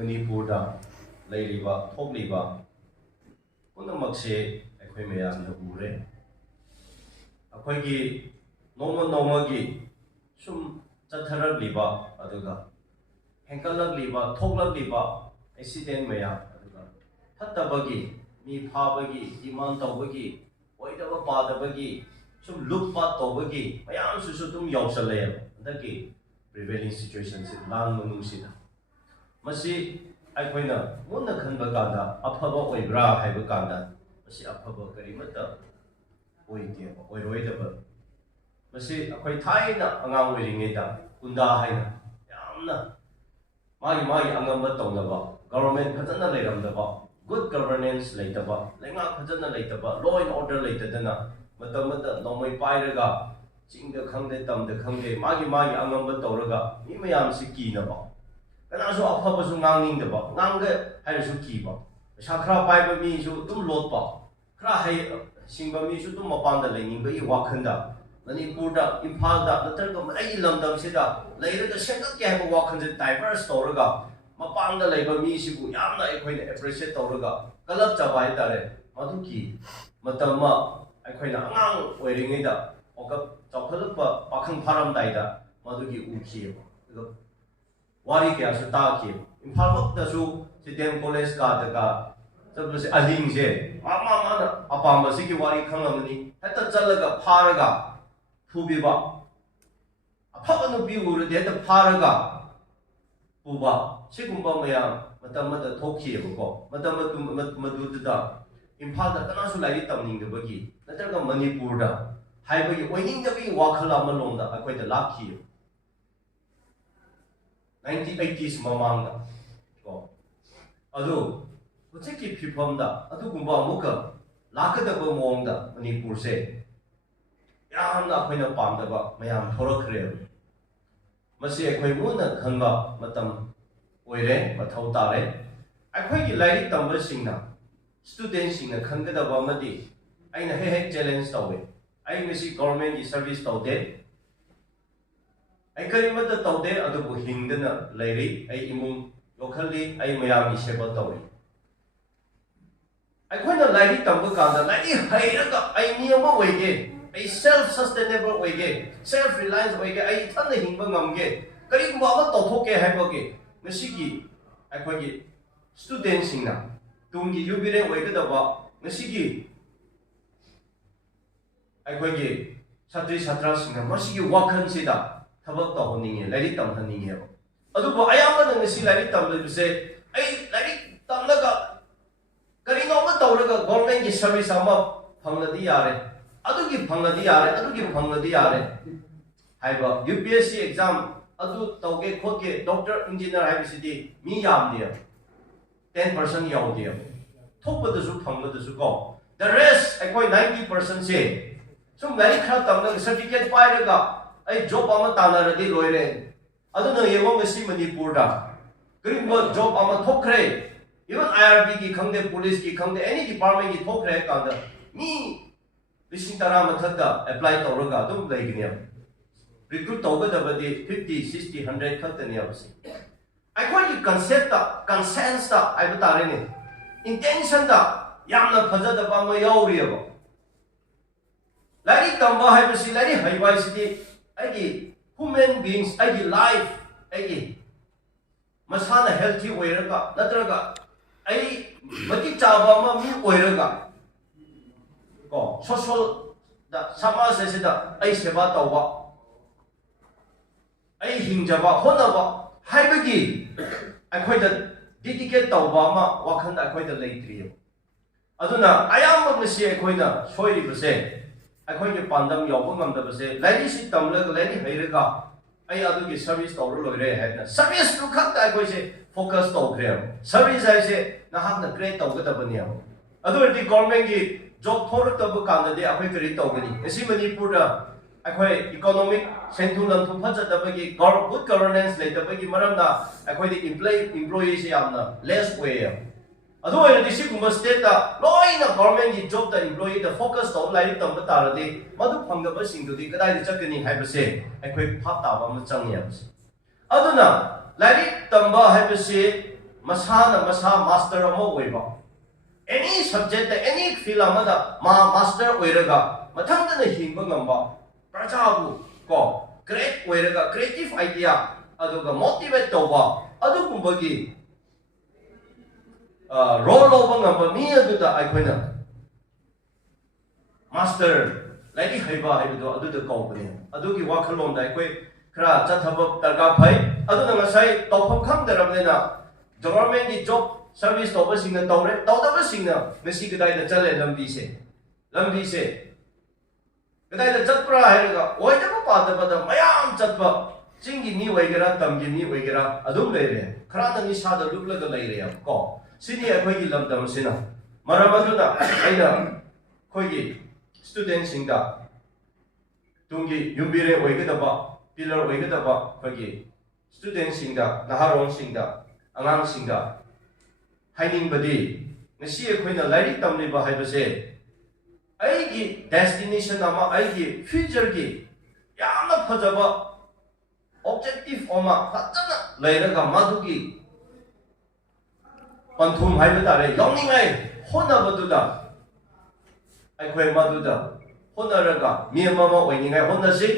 ꯃꯅꯤꯄꯨꯔꯗ ꯂꯩꯔꯤꯕ ꯊꯣꯛꯂꯤꯕ ꯄꯨꯝꯅꯃꯛꯁꯦ ꯑꯩꯈꯣꯏ ꯃꯌꯥꯝꯅ ꯎꯔꯦ ꯑꯩꯈꯣꯏꯒꯤ ꯅꯣꯡꯃꯒꯤ ꯁꯨꯝ ꯆꯠꯊꯔꯛꯂꯤꯕ ꯑꯗꯨꯒ ꯍꯦꯟꯒꯠꯂꯛꯂꯤꯕ ꯊꯣꯛꯂꯛꯂꯤꯕ ꯑꯦꯛꯁꯤꯗꯦꯟ ꯃꯌꯥꯝ ꯑꯗꯨꯒ ꯐꯠꯇꯕꯒꯤ ꯃꯤ ꯐꯥꯕꯒꯤ ꯗꯤꯃꯥꯟ ꯇꯧꯕꯒꯤ ꯑꯣꯏꯗꯕ ꯄꯥꯗꯕꯒꯤ ꯁꯨꯝ ꯂꯨꯠꯄꯥꯠ ꯇꯧꯕꯒꯤ ꯃꯌꯥꯝꯁꯤꯁꯨ ꯑꯗꯨꯝ ꯌꯥꯎꯁꯜꯂꯛꯑꯦꯕ ꯍꯟꯗꯛꯀꯤ ꯄ꯭ꯔꯤꯚꯦꯂꯤꯡ ꯁꯤꯆꯨꯋꯦꯁꯟꯁꯤ ꯂꯥꯟ ꯃꯅꯨꯡꯁꯤꯗ ꯃꯁꯤ ꯑꯩꯈꯣꯏꯅ ꯃꯨꯟꯅ ꯈꯟꯕ ꯀꯥꯟꯗ ꯑꯐꯕ ꯑꯣꯏꯕ꯭ꯔꯥ ꯍꯥꯏꯕ ꯀꯥꯟꯗ ꯃꯁꯤ ꯑꯐꯕ ꯀꯔꯤꯃꯠꯇ ꯑꯣꯏꯗꯦꯕ ꯑꯣꯏꯔꯣꯏꯗꯕ ꯃꯁꯤ ꯑꯩꯈꯣꯏ ꯊꯥꯏꯅ ꯑꯉꯥꯡ ꯑꯣꯏꯔꯤꯉꯩꯗ ꯀꯨꯟꯗꯥ ꯍꯥꯏꯅ ꯌꯥꯝꯅ ꯃꯥꯒꯤ ꯑꯉꯝꯕ ꯇꯧꯅꯕ ꯒꯚꯔꯟꯃꯦꯟꯠ ꯐꯖꯅ ꯂꯩꯔꯝꯗꯕ ꯒꯨꯗ ꯒꯚꯔꯅꯦꯟꯁ ꯂꯩꯇꯕ ꯂꯩꯉꯥꯛ ꯐꯖꯅ ꯂꯩꯇꯕ ꯂꯣ ꯑꯦꯟ ꯑꯣꯔꯗꯔ ꯂꯩꯇꯗꯅ ꯃꯇꯝꯗ ꯅꯣꯡꯃꯩ ꯄꯥꯏꯔꯒ ꯆꯤꯡꯗ ꯈꯪꯗꯦ ꯇꯝꯗ ꯈꯪꯗꯦ ꯃꯥꯒꯤ ꯑꯉꯝꯕ ꯇꯧꯔꯒ ꯃꯤ ꯃꯌꯥꯝꯁꯤ ꯀꯤꯅꯕ ꯀꯅꯥꯁꯨ ꯑꯐꯕꯁꯨ ꯉꯥꯡꯅꯤꯡꯗꯕ ꯉꯥꯡꯒꯦ ꯍꯥꯏꯔꯁꯨ ꯀꯤꯕ ꯄꯩꯁꯥ ꯈꯔ ꯄꯥꯏꯕ ꯃꯤꯁꯨ ꯑꯗꯨꯝ ꯂꯣꯠꯄ ꯈꯔ ꯁꯤꯡꯕ ꯃꯤꯁꯨ ꯑꯗꯨꯝ ꯃꯄꯥꯟꯗ ꯂꯩꯅꯤꯡꯕꯒꯤ ꯋꯥꯈꯜꯗ ꯃꯅꯤꯄꯨꯔꯗ ꯏꯝꯐꯥꯜꯗ ꯅꯠꯇ꯭ꯔꯒ ꯑꯩꯒꯤ ꯂꯝꯗꯝꯁꯤꯗ ꯂꯩꯔꯒ ꯁꯦꯝꯒꯠꯀꯦ ꯍꯥꯏꯕ ꯋꯥꯈꯜꯁꯦ ꯗꯥꯏꯚꯔꯁ ꯇꯧꯔꯒ ꯃꯄꯥꯟꯗ ꯂꯩꯕ ꯃꯤꯁꯤꯕꯨ ꯌꯥꯝꯅ ꯑꯩꯈꯣꯏꯅ ꯑꯦꯄ꯭ꯔꯤꯁꯤꯌꯦꯠ ꯇꯧꯔꯒ ꯀꯜꯂꯛꯆꯕ ꯍꯥꯏꯇꯥꯔꯦ ꯃꯗꯨꯒꯤ ꯃꯇꯝ ꯑꯃ ꯑꯩꯈꯣꯏꯅ ꯑꯉꯥꯡ ꯑꯣꯏꯔꯤꯉꯩꯗ ꯆꯥꯎꯈꯠꯂꯛꯄ ꯄꯥꯈꯪ ꯐꯥꯔꯝꯗꯥꯏꯗ ꯃꯗꯨꯒꯤ ꯎꯈꯤꯑꯕ ꯑꯗꯨꯒ ꯋꯥꯔꯤ ꯀꯌꯥꯁꯨ ꯇꯥꯈꯤꯑꯕ ꯏꯝꯐꯥꯜꯃꯛꯇꯁꯨ ꯁꯤ ꯗꯦꯝ ꯀꯣꯂꯦꯖ ꯀꯥꯗꯒ ꯆꯠꯄꯁꯦ ꯑꯍꯤꯡꯁꯦ ꯃꯥꯅ ꯑꯄꯥꯝꯕꯁꯤꯒꯤ ꯋꯥꯔꯤ ꯈꯪꯂꯝꯒꯅꯤ ꯍꯦꯛꯇ ꯆꯠꯂꯒ ꯐꯥꯔꯒ ꯐꯨꯕꯤꯕ ꯑꯐꯕ ꯅꯨꯄꯤ ꯎꯔꯗꯤ ꯍꯦꯛꯇ ꯐꯥꯔꯒ ꯄꯨꯕ ꯁꯤꯒꯨꯝꯕ ꯃꯌꯥꯝ ꯃꯇꯝ ꯑꯃꯗ ꯊꯣꯛꯈꯤꯑꯕꯀꯣ ꯃꯇꯝ ꯃꯗꯨꯗ ꯏꯝꯐꯥꯜꯗ ꯀꯅꯥꯁꯨ ꯂꯥꯏꯔꯤꯛ ꯇꯝꯅꯤꯡꯗꯕꯒꯤ ꯅꯠꯇ꯭ꯔꯒ ꯃꯅꯤꯄꯨꯔꯗ ꯍꯥꯏꯕꯒꯤ ꯑꯣꯏꯅꯤꯡꯗꯕꯒꯤ ꯋꯥꯈꯜ ꯑꯃꯂꯣꯝꯗ ꯑꯩꯈꯣꯏꯗ ꯂꯥꯛꯈꯤꯑꯕ 1980s ꯃꯃꯥꯡꯗ ꯀꯣ ꯑꯗꯨ ꯍꯧꯖꯤꯛꯀꯤ ꯐꯤꯕꯝꯗ ꯑꯗꯨꯒꯨꯝꯕ ꯑꯃꯨꯛꯀ ꯂꯥꯛꯀꯗꯕ ꯃꯑꯣꯡꯗ ꯃꯅꯤꯄꯨꯔꯁꯦ ꯌꯥꯝꯅ ꯑꯩꯈꯣꯏꯅ ꯄꯥꯝꯗꯕ ꯃꯌꯥꯝ ꯊꯣꯔꯛꯈ꯭ꯔꯦꯕ ꯃꯁꯤ ꯑꯩꯈꯣꯏ ꯃꯨꯟꯅ ꯈꯟꯕ ꯃꯇꯝ ꯑꯣꯏꯔꯦ ꯃꯊꯧ ꯇꯥꯔꯦ ꯑꯩꯈꯣꯏꯒꯤ ꯂꯥꯏꯔꯤꯛ ꯇꯝꯕꯁꯤꯡꯅ ꯁ꯭ꯇꯨꯗꯦꯟꯠꯁꯤꯡꯅ ꯈꯟꯒꯗꯕ ꯑꯃꯗꯤ ꯑꯩꯅ ꯍꯦꯛ ꯆꯦꯂꯦꯟꯖ ꯇꯧꯋꯦ ꯑꯩ ꯉꯁꯤ ꯒꯣꯔꯃꯦꯟꯠꯀꯤ ꯁꯔꯚꯤꯁ ꯇꯧꯗꯦ ꯑꯩ ꯀꯔꯤꯃꯠꯇ ꯇꯧꯗꯦ ꯑꯗꯨꯕꯨ ꯍꯤꯡꯗꯅ ꯂꯩꯔꯤ ꯑꯩ ꯏꯃꯨꯡ ꯌꯣꯛꯈꯠꯂꯤ ꯑꯩ ꯃꯌꯥꯝꯒꯤ ꯁꯦꯕ ꯇꯧꯔꯤ ꯑꯩꯈꯣꯏꯅ ꯂꯥꯏꯔꯤꯛ ꯇꯝꯕ ꯀꯥꯟꯗ ꯂꯥꯏꯔꯤꯛ ꯍꯩꯔꯒ ꯑꯩ ꯃꯤ ꯑꯃ ꯑꯣꯏꯒꯦ ꯑꯩ ꯁꯦꯜꯐ ꯁꯁꯇꯦꯅꯦꯕꯜ ꯑꯣꯏꯒꯦ ꯁꯦꯜꯐ ꯔꯤꯂꯥꯌꯟꯁ ꯑꯣꯏꯒꯦ ꯑꯩ ꯏꯊꯟꯗ ꯍꯤꯡꯕ ꯉꯝꯒꯦ ꯀꯔꯤꯒꯨꯝꯕ ꯑꯃ ꯇꯧꯊꯣꯛꯀꯦ ꯍꯥꯏꯕꯒꯤ ꯉꯁꯤꯒꯤ ꯑꯩꯈꯣꯏꯒꯤ ꯁ꯭ꯇꯨꯗꯦꯟꯠꯁꯤꯡꯅ ꯇꯨꯡꯒꯤ ꯌꯨꯕꯤꯔꯦ ꯑꯣꯏꯒꯗꯕ ꯉꯁꯤꯒꯤ ꯑꯩꯈꯣꯏꯒꯤ ꯁꯥꯇ꯭ꯔꯤ ꯁꯥꯇ꯭ꯔꯁꯤꯡꯅ ꯃꯁꯤꯒꯤ ꯋꯥꯈꯜꯁꯤꯗ ꯊꯕꯛ ꯇꯧꯍꯟꯅꯤꯡꯉꯦ ꯂꯥꯏꯔꯤꯛ ꯇꯝꯍꯟꯅꯤꯡꯉꯦꯕ ꯑꯗꯨꯕꯨ ꯑꯌꯥꯝꯕꯅ ꯉꯁꯤ ꯂꯥꯏꯔꯤꯛ ꯇꯝꯂꯤꯕꯁꯦ ꯑꯩ ꯂꯥꯏꯔꯤꯛ ꯇꯝꯂꯒ ꯀꯔꯤꯅꯣꯃ ꯇꯧꯔꯒ ꯒꯣꯔꯃꯦꯟꯠꯀꯤ ꯁꯔꯚꯤꯁ ꯑꯃ ꯐꯪꯂꯗꯤ ꯌꯥꯔꯦ ꯑꯗꯨꯒꯤ ꯐꯪꯂꯗꯤ ꯌꯥꯔꯦ ꯍꯥꯏꯕ UPSC ꯑꯦꯛꯖꯥꯝ ꯑꯗꯨ ꯇꯧꯒꯦ ꯈꯣꯠꯀꯦ ꯗꯣꯛꯇꯔ ꯏꯟꯖꯤꯅꯤꯌꯔ ꯍꯥꯏꯕꯁꯤꯗꯤ ꯃꯤ ꯌꯥꯝꯗꯦꯕ 10% ꯌꯥꯎꯗꯦꯕ ꯊꯣꯛꯄꯗꯁꯨ ꯐꯪꯕꯗꯁꯨ ꯀꯣ ꯗ ꯔꯦꯁ ꯑꯩꯈꯣꯏ 90%ꯁꯦ ꯁꯨꯝ ꯂꯥꯏꯔꯤꯛ ꯈꯔ ꯇꯝꯂꯒ ꯁꯔꯇꯤꯐꯤꯀꯦꯠ ꯄꯥꯏꯔꯒ ꯑꯩ ꯖꯣꯕ ꯑꯃ ꯇꯥꯟꯅꯔꯗꯤ ꯂꯣꯏꯔꯦ ꯑꯗꯨꯅ ꯌꯦꯡꯉꯣ ꯉꯁꯤ ꯃꯅꯤꯄꯨꯔꯗ ꯀꯔꯤꯒꯨꯝꯕ ꯖꯣꯕ ꯑꯃ ꯊꯣꯛꯈ꯭ꯔꯦ इवन IRBꯒꯤ ꯈꯪꯗꯦ ꯄꯨꯂꯤꯁꯀꯤ ꯈꯪꯗꯦ ꯑꯦꯅꯤ ꯗꯤꯄꯥꯔꯠꯃꯦꯟꯠꯀꯤ ꯊꯣꯛꯈ꯭ꯔꯦ ꯀꯥꯟꯗ ꯃꯤ 10,000 ꯃꯊꯛꯇ ꯑꯦꯄ꯭ꯂꯥꯏ ꯇꯧꯔꯒ ꯑꯗꯨꯝ ꯂꯩꯒꯅꯦꯕ ꯔꯤꯀ꯭ꯔꯨꯠ ꯇꯧꯒꯗꯕꯗꯤ 50, 60, 100 ꯈꯛꯇꯅꯦꯕ ꯑꯩꯈꯣꯏꯒꯤ ꯀꯟꯁꯦꯟꯁꯇ ꯍꯥꯏꯕ ꯇꯥꯔꯦꯅꯦ ꯏꯟꯇꯦꯟꯁꯟꯗ ꯌꯥꯝꯅ ꯐꯖꯗꯕ ꯑꯃ ꯌꯥꯎꯔꯤꯑꯕ ꯂꯥꯏꯔꯤꯛ ꯇꯝꯕ ꯍꯥꯏꯕꯁꯤ ꯂꯥꯏꯔꯤꯛ ꯍꯩꯕ ꯍꯥꯏꯁꯤꯗꯤ ꯑꯩꯒꯤ ꯍ꯭ꯌꯨꯃꯦꯟ ꯕꯤꯡꯁ ꯑꯩꯒꯤ ꯂꯥꯏꯐ ꯑꯩꯒꯤ ꯃꯁꯥꯅ ꯍꯦꯜꯊꯤ ꯑꯣꯏꯔꯒ ꯅꯠꯇ꯭ꯔꯒ ꯑꯩ ꯃꯇꯤꯛ ꯆꯥꯕ ꯑꯃ ꯃꯤ ꯑꯣꯏꯔꯒ ꯀꯣ ꯁꯣꯁꯤꯌꯦꯜꯗ ꯁꯃꯥꯖ ꯑꯁꯤꯗ ꯑꯩ ꯁꯦꯕꯥ ꯇꯧꯕ ꯑꯩ ꯍꯤꯡꯖꯕ ꯍꯣꯠꯅꯕ ꯍꯥꯏꯕꯒꯤ ꯑꯩꯈꯣꯏꯗ ꯗꯤꯗꯤꯀꯦꯠ ꯇꯧꯕ ꯑꯃ ꯋꯥꯈꯜꯗ ꯑꯩꯈꯣꯏꯗ ꯂꯩꯇ꯭ꯔꯤꯌꯦꯕ ꯑꯗꯨꯅ ꯑꯌꯥꯝꯕ ꯉꯁꯤ ꯑꯩꯈꯣꯏꯅ ꯁꯣꯏꯔꯤꯕꯁꯦ ꯑꯩꯈꯣꯏꯒꯤ ꯄꯥꯟꯗꯝ ꯌꯧꯕ ꯉꯝꯗꯕꯁꯦ ꯂꯥꯏꯔꯤꯛꯁꯤ ꯇꯝꯂꯒ ꯂꯥꯏꯔꯤꯛ ꯍꯩꯔꯒ ꯑꯩ ꯑꯗꯨꯒꯤ ꯁꯔꯚꯤꯁ ꯇꯧꯔ ꯂꯣꯏꯔꯦ ꯍꯥꯏꯗꯅ ꯁꯔꯚꯤꯁꯇꯨ ꯈꯛꯇ ꯑꯩꯈꯣꯏꯁꯦ ꯐꯣꯀꯁ ꯇꯧꯈ꯭ꯔꯦꯕ ꯁꯔꯚꯤꯁ ꯍꯥꯏꯁꯦ ꯅꯍꯥꯛꯅ ꯀ꯭ꯔꯤꯌꯦꯠ ꯇꯧꯒꯗꯕꯅꯦꯕ ꯑꯗꯨ ꯑꯣꯏꯔꯗꯤ ꯒꯣꯔꯃꯦꯟꯠꯀꯤ ꯖꯣꯕ ꯊꯣꯔꯛꯇꯕ ꯀꯥꯟꯗꯗꯤ ꯑꯩꯈꯣꯏ ꯀꯔꯤ ꯇꯧꯒꯅꯤ ꯉꯁꯤ ꯃꯅꯤꯄꯨꯔꯗ ꯑꯩꯈꯣꯏ ꯏꯀꯣꯅꯣꯃꯤꯛ ꯁꯦꯟꯊꯨꯝ ꯂꯝꯊꯨꯝ ꯐꯖꯗꯕꯒꯤ ꯒꯨꯗ ꯒꯚꯔꯅꯦꯟꯁ ꯂꯩꯇꯕꯒꯤ ꯃꯔꯝꯅ ꯑꯩꯈꯣꯏꯗꯤ ꯏꯝꯄ꯭ꯂꯣꯌꯤꯁꯤ ꯌꯥꯝꯅ ꯂꯦꯁ ꯑꯣꯏꯌꯦꯕ ꯑꯗꯨ ꯑꯣꯏꯔꯗꯤ ꯁꯤꯒꯨꯝꯕ ꯁ꯭ꯇꯦꯠꯇ ꯂꯣꯏꯅ ꯒꯚꯔꯟꯃꯦꯟꯠꯀꯤ ꯖꯣꯕꯇ ꯏꯝꯄ꯭ꯂꯣꯌꯤꯗ ꯐꯣꯀꯁ ꯇꯧꯔ ꯂꯥꯏꯔꯤꯛ ꯇꯝꯕ ꯇꯥꯔꯗꯤ ꯃꯗꯨ ꯐꯪꯗꯕꯁꯤꯡꯗꯨꯗꯤ ꯀꯗꯥꯏꯗ ꯆꯠꯀꯅꯤ ꯍꯥꯏꯕꯁꯦ ꯑꯩꯈꯣꯏ ꯚꯥꯞ ꯇꯥꯕ ꯑꯃ ꯆꯪꯉꯦꯕ ꯑꯗꯨꯅ ꯂꯥꯏꯔꯤꯛ ꯇꯝꯕ ꯍꯥꯏꯕꯁꯤ masana masa master amo oiba any subject any field amada master oiraga mathangda na hingba ngamba prajabu ko great oiraga creative idea aduga motivate toba adugumbagi role over ngamba mi aduda aikhoina master like haiba haido aduda kawbane adugi wakhalomda aikoi khara chathaba targa phai aduna ngasai tawpham khangdarabnena government ki job service tawba singna tawre tawdaba singna ngasi kadai da chale lambi se kadai da chatpra hairaga oidaba padaba da mayam chatpa chingi mi oigera tamgi mi oigera adum leire khara na ni sada luglaga leire ko sini akhoi gi lamdam sina maramaduna aina khoi gi student singda tungi yumbire oigedaba pillar oigedaba khoi gi student singda naharong singda angang singda haining badi ngasi akhoi lairi tamliba haibase aigi destination ama aigi future gi yamna phajaba objective oma fajana leiraga madugi panthum haiba tare yawningai honabaduda akhoi maduda honaraga mi mama oiningai honasi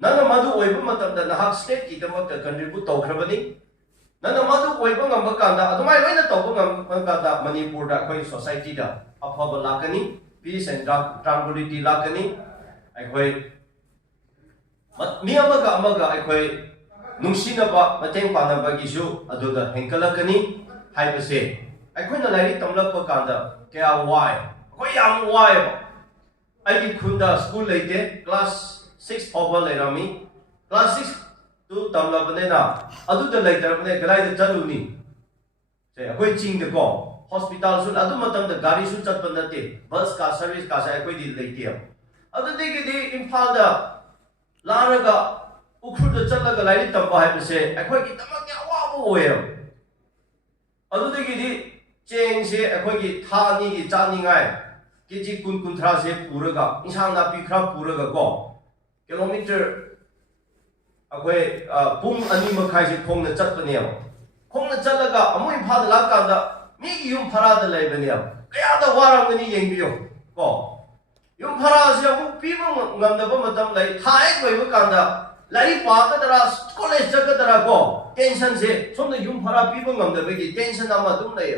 nana madu oiba matamda nahak state ki damakta contribute tawkhrabani nana madu oiba ngamba kanda adumai loina tawba ngamba kanda manipur da khoi society da afaba lakani peace and tranquility lakani akhoi mi amaga akhoi nungsinaba mateng panaba gisu aduda henkalakani haibase akhoi na lairi tamlakpa kanda kaya why akhoi yam why ba aigi khunda school leite class 6 over lerami class 6 tu tamlabanena aduda leitarabane galai da chaluni se akhoi ching de ko hospital sun adu matam da gari sun chatpan nate bus ka service ka sa akhoi di leite adu de di imphal da laraga ukhur da chalaga lairi tamba haibase akhoi ki tamak ya awabu oyo adu de di cheng se akhoi ki thani ki chaningai kiji kun thra se puraga insang na pi khra puraga ko kilometer akhoi pung ani makhai se khongna chatpane khongna chalaga amui phad la kanda mi gi yum phara da leibane kaya da waramani yengbiyo ko yum phara se amu pi ngamna ba matam lai thai koi ba kanda lai pa ka dara college ka dara ko tension se somna yum phara pi ba ngamna ba gi tension ama dum lai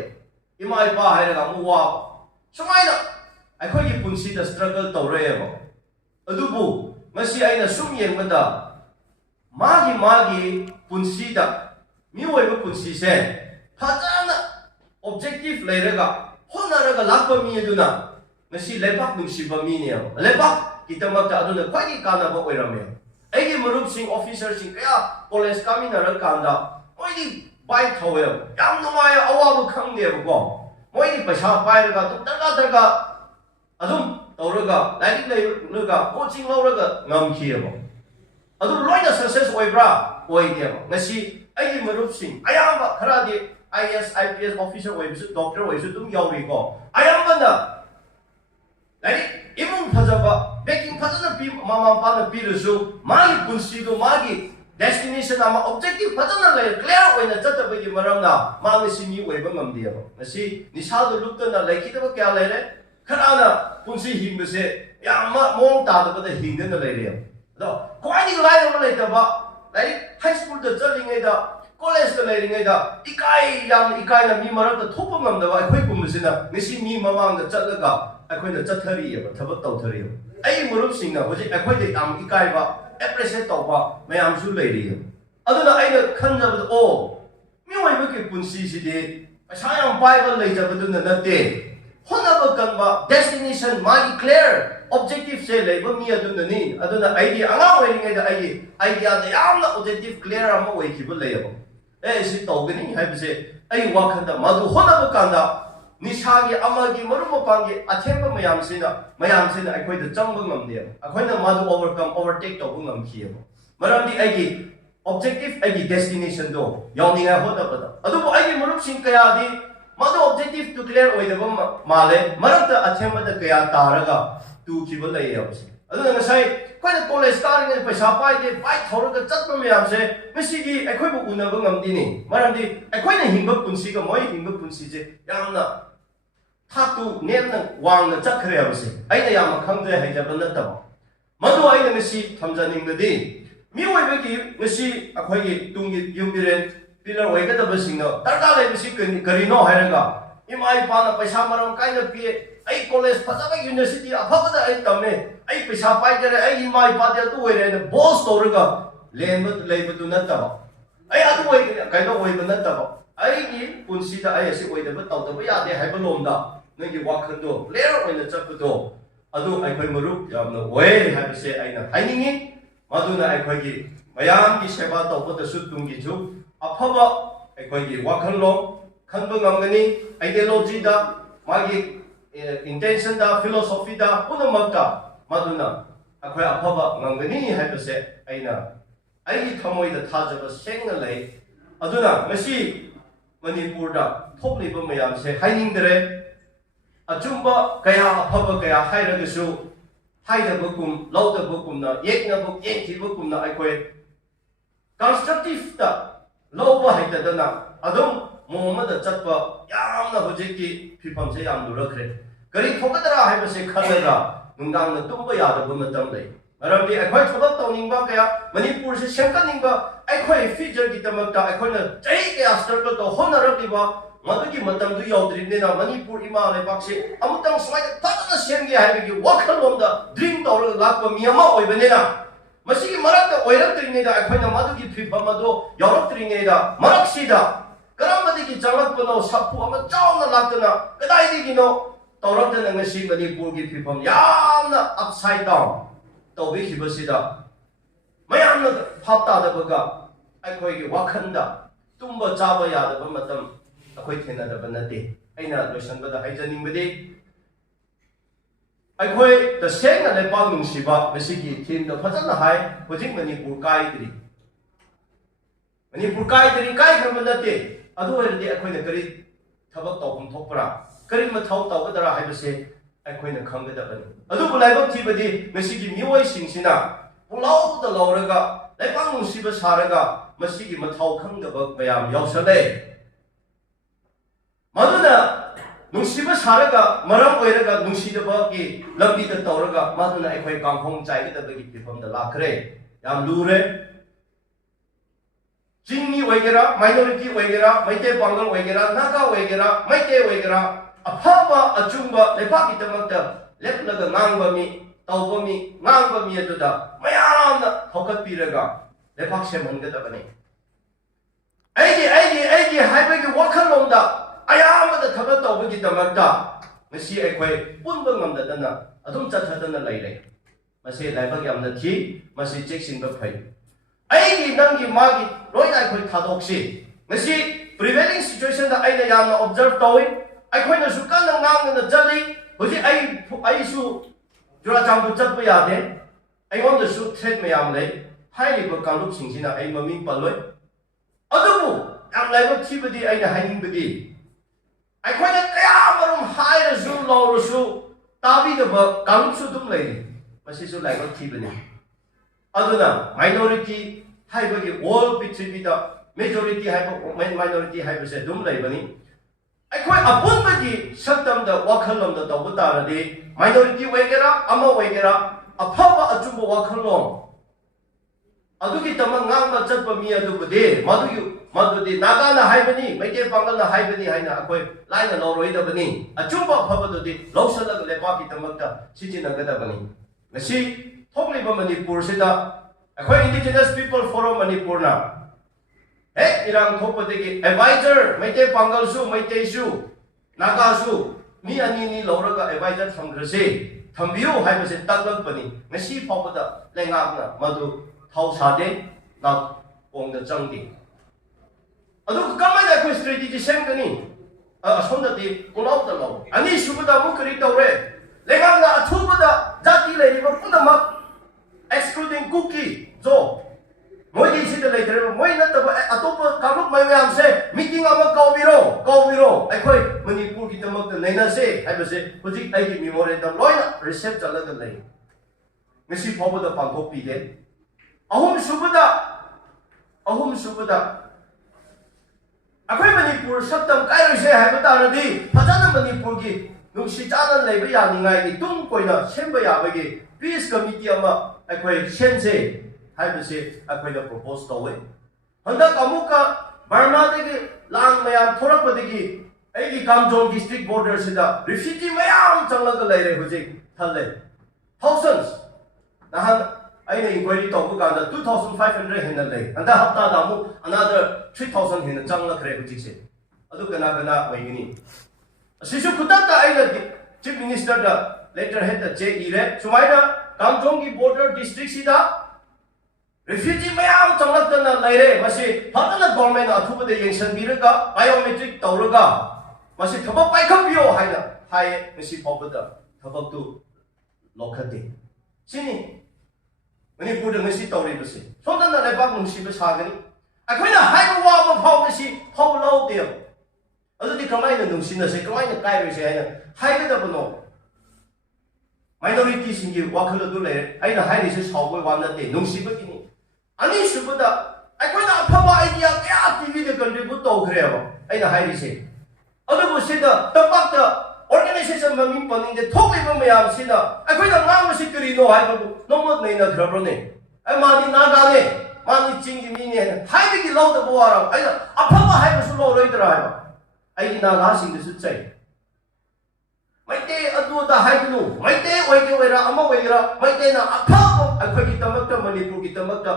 imai pa hairaga mu wa sumaina akhoi gi punsi da struggle tawre adubu ngasi aina sum yengbada magi punsi da mi oiba punsi se phajana objective leiraga honaraga lakpa mi aduna ngasi lepak nungsiba mi ne lepak kitamakta aduna khwai kanaba oirame aigi marup sing officer sing kaya college kaminara kanda moidi bike thawe yam nungai awabu khangde ko moidi paisa pairaga tum daga adum tawraga lairi leiraga coaching lauraga ngamkhiyabo adu loina success oibra oideba ngasi aigi marup sing ayamba kharadi IAS IPS officer oibisu doctor oisu dum yauri ko ayamba na lairi imung phajaba baking phajana pi mama pa na pirusu magi punsi do magi destination ama objective phajana le clear oina chatabagi maramna magi simi oiba ngamdiaba ngasi nisado lukta na laikidaba kya lere khana punsi hingbase yamma mong tadaba da hingdana leire do kwani lai ma leitaba lai high school da chalingai da college da leiringai da ikai na mi marak da thopa ngamdaba akhoi kumsina ngisi mi mamang da chatlaga akhoi na chathari ba thabak tawthari ai murup singna hoji akhoi da am ikai ba appreciate tawba mayam su leiri aduna aina khanjaba o mi wai ba ki punsi si de asayam bible leijaba duna natte honaba kanba destination magi clear objective se leiba mi aduna idea anga oiringai da idea da yamna objective clear ama oikiba leiba si tawgani haibase ai wakhanda madu honaba kanda nisagi amagi marumo pangi athemba mayamsina akhoi da chamba ngamde akhoi na madu overtake tawbu ngamkhiyeba maramdi aigi objective aigi destination do yawninga hodaba adubu aigi marup sing kaya di madu objective to clear oidaba male marakta athemba da kaya taraga tu kiba leiyabse aduna ngasai khoina college karing ngai paisa pai de pai thor ga chat ma yam se mesi gi ai khoi bu una ba ngam di ni maram di ai khoi na hingba punsi ga moi hingba punsi je yamna thatu nem na wang na chat khre yam se ai na yam khang je hai ja ban na ta madu ai na mesi thamja ning ga di mi oi ba gi mesi akhoi gi tung gi yum biren pillar wai ga da ba sing no tar da le mesi kari no hai ra ga imai pa na paisa maram kai na pi ai college phajaba university afabada ai tamne ai paisa pai jare ai imai pa de tu oi re boss to ra len ba lei ba tu na ta ba ai atu oi kai no oi ba na ta ba ai gi punsi da ai si oi da ba tau da ba ya de hai ba lom da nang gi wakhan do clear oi na chap do adu ai khoi marup yam na oi hai ba se ai na hai ningi madu na ai khoi gi mayam gi seba to ba da su tung gi ju afaba ai khoi gi wakhan lo khan ba ngam gani ideology da magi intention da philosophy da punamak da maduna akhoi afaba ngangani haibase aina ai thamoi da thajaba sengna lei aduna ngasi manipur da thokliba mayam se haining dere achumba kaya afaba kaya hairagasu haida bukum lauda bukum na yekna buk yekti bukum na akhoi constructive da loba haida dana adum Mohammad चटपा यामना होजेकी फिफम से याम दुरखरे करी थोकदरा हाइबसे खलगा नुंगांग न तुंबा यादब मतम लई मरमदि अखोय थोबक तौनिंगबा कया मणिपुर से शंकनिंगबा अखोय future की तमकता अखोयना चई कया स्ट्रगल तो होनरबिबा मदुगी मतम दु यौद्रिनेना मणिपुर इमा लेबाक से अमुतंग समाय फजना सेंगे हाइबगी वखलोमदा ड्रीम तौर लाकबा मियामा ओइबनेना मसिगी मरकता ओइरक्त्रिनेदा अखोयना मदुगी फिफम अदो यौरक्त्रिनेदा मरक्सिदा करामदगी चंगलपनो सपु अमा चावना लातना कदाइदिगिनो तौरक्तना ngasi मणिपुर की फिफम यामना अपसाइड डाउन तौबिखिबसिदा मयामना फापता दबगा अखोय की वाखनदा तुम्बा चाबा यादब मतम अखोय थेना दब नते अइना लोसनबदा हाइजनिंगबदि अखोय द सेंग लेपा नुंसिबा मसिगी थीम द फजना हाय होजिक मणिपुर काइद्रि मणिपुर काइद्रि काइ खरबनते अदु हेरदि अखोयना करी थबक तौफम थोपरा करी मथौ तौगदरा हाइबसे अखोयना खंगदबनि अदु बुलाइबक थिबदि मसिगी मिवै सिंसिना पुलाउ द लौरगा लेपांग नुसिबा सारगा मसिगी मथौ खंगदबक बयाम यौसले मदुना नुसिबा सारगा मरम ओइरगा नुसिदबकी लंबी द तौरगा मदुना अखोय कांखों चाइगदबगी फिफम द लाखरे याम लुरे चिंगी वगैरह माइनॉरिटी वगैरह मैते पांगल वगैरह नागा वगैरह मैते वगैरह अफाबा अचुंबा लेपाकी तमकता लेपलगा नांगबमी तौबमी नांगबमी अदुदा मयामना हौकत्पिरगा लेपाक सेमनगदबने आइगी हाइबगी वखललोमदा अयामदा थबक तौबगी तमकता मसी अखोय पुनबा ngamdadana adum chathadana laire मसे लाइबक यामना थी मसे चेकसिनबा फै आइगी नंगी मागी लोइना अखोय थादोक्सी ngasi prevailing situation da aina yamna observe toy अखोयना सु kan ngang chali hoji ai su jura chambu chatpa yade ayon da su threat mayam lei haili ba kalup singsina ai mami paloi adubu yam laiba thibadi aina haining badi अखोयना कया मरुम higher सु लौर सु ताबी the कालुप सु दुम लei मसी सु लाइबा थीबनी अदुना माइनॉरिटी हाइबगी ऑल पृथ्वीदा मेजॉरिटी हाइबो माइनॉरिटी हाइबसे दुम लैबनी अखोय अपुनबगी सत्तमदा वाखलमदा तौबतारदि माइनॉरिटी वगैरह अमा वगैरह अफबा अचुबो वाखलम अदुगी तम ngang चतप मी अदुबदि मदुदी नागाना हाइबनी मैके पांगलना हाइबनी हाइना अखोय लाइना लौरोइदबनी अचुबो फबदुदी लौसलग लेपाकी तमकता सिजिनगदबनी ngasi थोकलिबा मणिपुर सिदा अखोय इंडिजिनस पीपल फोरम मणिपुर ना हे इरांग थोपदगी एडवाइजर मैते पांगल सु मैते सु नागा सु मी अनि नि लौरगा एडवाइजर थमग्रसे थम्बियो हाइबसे तगलपनी ngasi फावबदा लेंगागना मदु थाउ सादे ना ओंग द चंगदि अदु कमायना अखोय स्ट्रेटेजी सेमगनी असोंददि कोलाउ द लौ अनि सुबदा मुकरि तौरे लेंगागना अथुबदा जाति लेरिबा पुनमक excluding cookie जो मोदी सिद लेटर मोय नतब अतोप कामुक मयम से मीटिंग अमा काउबिरो अखोय मणिपुर की तमक नैना से हाइबसे हुजिक आइगी मेमोरेंडम लोइना रिसेप्ट चलग लै ngasi phobada pangthok pide ahum subada akhoi manipur saktam kai se ha ba ta radi phajana manipur gi nungsi chana leiba ya ningai gi tung koina semba ya ba gi peace committee ama akhoi sense hai ba se akhoi da propose tawe handa kamuka Burma de lang mayam thorak ba de ai Kamjong district border sida refugee mayam changla ga lai re hujik thalle thousands nahan aina inquiry to bu ga 2500 hin lai anda hafta da mu another 3000 hin changla kre hujik se adu kana waigini asisu kutat ta aina chief minister da letter head da je ire sumaina Kamjong gi border district sida refugee mayam changla na lai re masi phana government athuba de yengsan biraga biometric tawraga masi thaba paikhabiyo haina hai masi phobada thabak tu lokhate sini manipur da masi tawri base sonda na lebak nungsi ba sagani akhoina hai wa ma phau masi phau lo de adu di kamai na nungsi na se kamai na kai re se haina hai ga da bano minority singi wakhal du le aina hai ni se sawboi wa na de nungsi ba kini ani subada akhoina phaba idea kya tv de contribute to khreba aina hai ri se adu sida tapak da organization ma min paning de thok le ba mayam sida akhoina ngam ma sikri no hai ba no mo nei na khrabro ne ai ma ni na ga ne ma ni ching gi mi ne hai bi gi lo da bo ara ai aphaba hai ba su lo roi dra hai ba ai na ga sing de su chai mai te adu da hai nu mai te oi ke oi ra ama oi ra mai te na aphaba akhoi gi tamak ta manipur gi tamak ta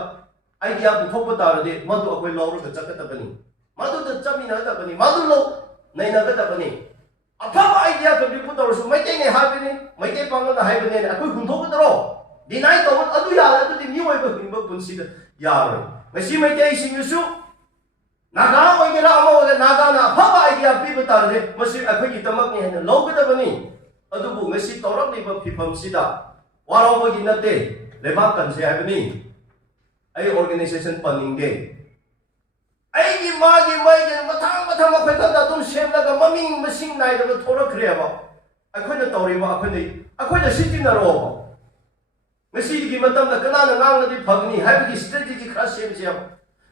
idea bu thok ba ta ra de ma du akhoi lo ro da chak ta bani ma du da chami na da bani ma du lo nei na ga da bani aphaba idea ko bi putar su mai te ne ha bi ni mai te pang na hai bani akhoi hun thok da ro deny to adu ya adu di mi oi ba hin ba pun si da ya ro mai si mai te sing su naga oi ge ra ma oi naga na aphaba idea bi ba ta de ma si akhoi gi tamak ni ne lo ga da bani adu bu ngai si torok ni ba phipam si da wa ro ba gi na te le ba kan se hai bani ai organization paning de ai gi ma gi mai gi mathang ma khoi ta da tum sem la ga maming masing nai da thora khre ba akhoi na tori ba akhoi na sitin na ro ba ngasi gi matam da kana na ngang na di phagni hai gi strategy khra sem se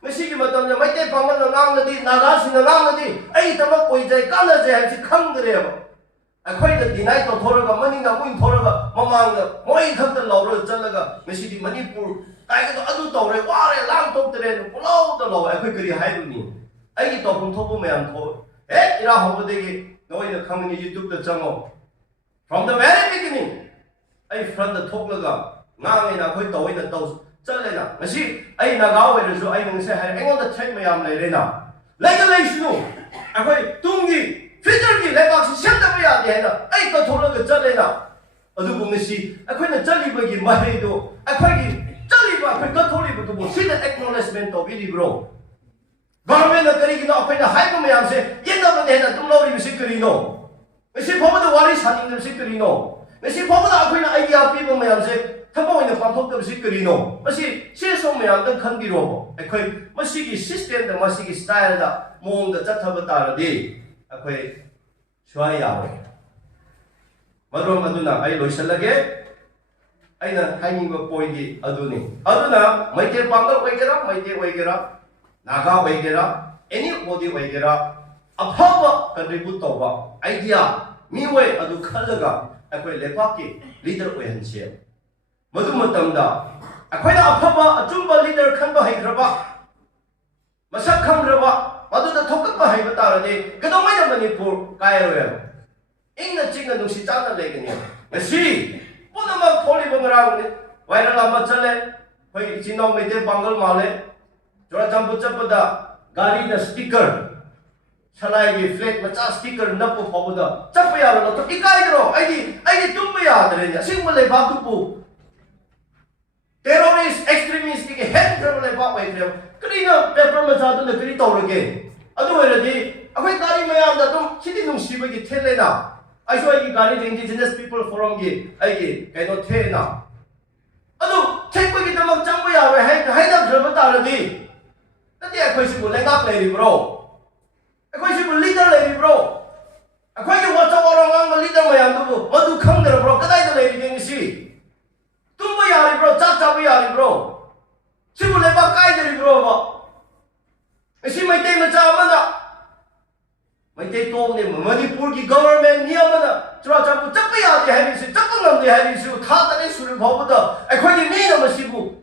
ngasi gi matam na mai te pangal na ngang na di naga si na ngang na di ai ta ma koi jai ka na jai hai chi khang de ba akhoi da dinai to thora ga mani na muin thora ga mamang da moi khak da lo ro chal ga ngasi di manipur kai ga adu to re wa re lang tok de re pulau da lo akhoi kri hai du ni ai gi to pum tho bu mayam tho ira ho ba de gi noi da khang ni youtube da chango from the very beginning ai front da thok la ga ngang na khoi to na to chal le na ngasi ai na ga we re so ai nang se hai ai ngon da thek mayam le re na lai ga lai su akhoi tung gi future gi le ba si sem da ba ya de na ai to tho la ga chal le na adu bu ngasi akhoi na chali ba gi mai do akhoi gi chali ba akhoi ka tholi bu bu si da acknowledgement to bi bro government na kari gi na akhoi na hai ba mayam se yen da ba de na tum lo ri si kri no ngasi pho ba da wari saning da si kri no ngasi pho ba da akhoi na idea pi ba mayam se thabo ina pamthok da si kri no masi se so mayam da khan bi ro akhoi masi gi system da masi gi style da mong da chat thaba ta ra di akhoi shwai ya ro madro maduna ai loisalage aina hanging ba point gi aduni aduna maite pangal waigera naga waigera anybody waigera aphaba contribute to ba idea mi we adu khalaga akhoi lepak ki leader we han che madu matam da akhoi na aphaba achumba leader khan ba hai graba masak kham graba madu da thokak ba hai ba ta ra de kado mai da manipur kai ro ya ingna chingna nusi ta na le gni ngasi puna ma tholi ba ngarang viral ama chale hoi chinau me de bangal male jora jambu chapada gari da sticker salai gi flag macha sticker napu phobuda chap ya ro to ikai ro ai tum ya dre ya sing male ba tu pu terrorist extremist ki head male ba wai re krina paper ma cha du na kri to ro ge adu re di akhoi gari mayam da tum chidi nung siba gi thele na ai so ai gi gari de indigenous people forum gi ai gi kai no the na adu thek ba gi tamam chang ba ya re hai da dra ba ta ra di ta ti akhoi si bu lengak le ri bro akhoi si bu leader le ri bro akhoi gi wa cha wa ro ngang ba leader mayam du bu madu khang de bro kadai da le ri ge si tum ba ya ri Chabia, bro. Simuleba Kai, bro. I see my day, Machamana. My day told him, Manipurki government, Niamana, Trajabu, Tapia, the Hadis, Tapam, the Hadis, Tata, Suripoda, I call you Nina Masibu.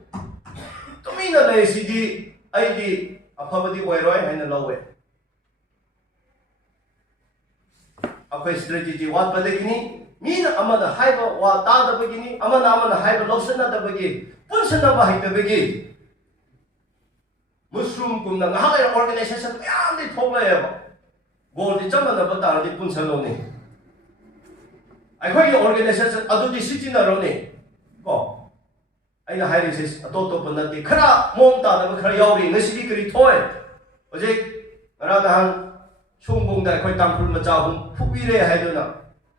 To me, the ACD, ID, a poverty way, and the low way. A strategy, what but the guinea? Mean among the hyper, what other beginning, among the hyper lotion at the beginning, Punson of the beginning. Mushroom Kunda, higher organization, and the problem. Gold the German of the Punsaloni. I call your organization, I do the city in a roni. Go. I know how this is a total penalty. Kara, Monta, the Karaori, the city toy. Was it around Chumbung that quite down from the job, who be there, I don't know.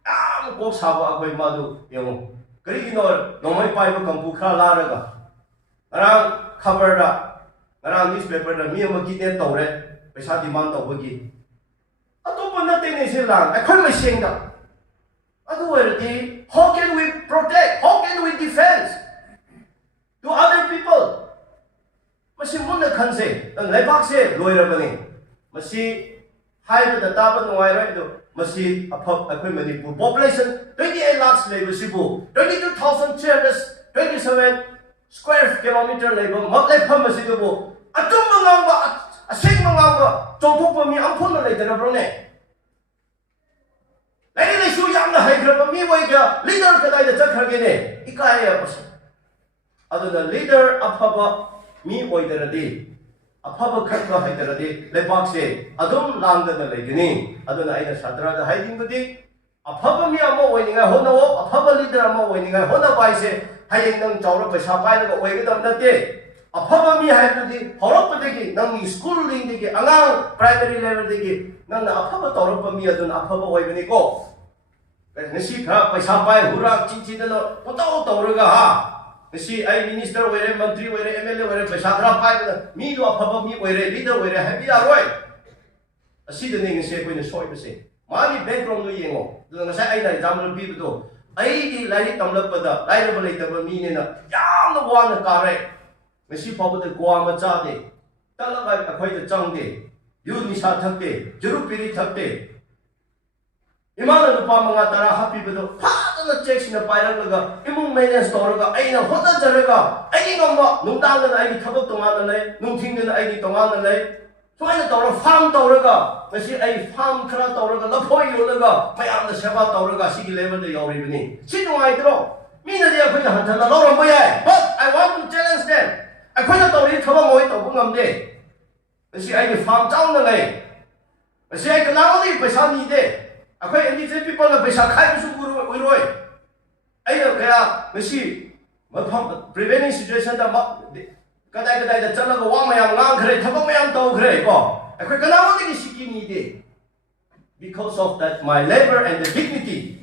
Ah, go Saba, quite Madu, you know. Green or no my pipe come Puka Laraga. Around covered up, around newspaper, the Miyamaki then Tore, which had the month of Wiki. I don't want nothing in Sri Lanka. I couldn't sing that. Otherwise, how can we protect? How can we defend to other people? Masi muna kanse, ang lepak se loira bani. Masi high the taban no I right do. Masi apop equipment population 28 lakhs labor sibu 22,327 square kilometer labor. Matlay pa masi do bo. Atum mga ba asing mga ba. Jompo pa mi ampun na later bro ne. Lagi ni su yang na high grab mi way ka leader ka dai da chakha ge ne. Ikaya pas. Ado the leader apaba mi way da di. Apaba khatba hai da di. Lepak se adum lang da na legini. Ado na ina satra da hiding ko di. Apaba mi amo way ni nga hona wo. Apaba leader amo way ni nga hona bai se hayeng nang chawra paisa pai na way ga dam na te. Apaba mi hai da di. Horok pa degi nang schooling degi angang primary level degi. Nang na apaba torok pa mi adun apaba way bani ko. Nasi kha paisa pai hura chichi da no potao tawraga ha. Nasi ai minister were mantri were MLA were paisa khra pai da mi do apaba mi were leader were happy aroi. Asi da ning se ko ni soi ba se. Magi background do yengo. Do na sa ai na example pi do. Ai di lai tamlap pa da lai ba lai ta ba mi ne na yam na wa na ka re. Nasi pa ba da kwa ma cha de. Ta la ba akhoi da chang de. Yu ni sa thak de. Juru piri thak de. Imana lupa mga tara happy bedo pata na checks na pairan laga imong maintenance store ga ay na hota jaraga ay ngamba nung dang na ay thabak tonga na lay nung thing na ay tonga na lay so ay tawra farm tawraga kasi ay farm khara tawraga lapoi yolaga mayam na seba tawraga sige level de yori bini sino ay tro mina dia khoi han thala loro mo yai but I want to challenge them ay khoi na tawri thaba moi taw ngam de kasi ay farm chang na lay kasi ay kanang ni paisa ni de akwai indigenous people na paisa khai su guru uroi ai na kaya masi mafam preventing situation da kadai da chalaga wa mayam ngang khre thabak mayam taw khre ko akwai kanawa ni sikini de because of that my labor and the dignity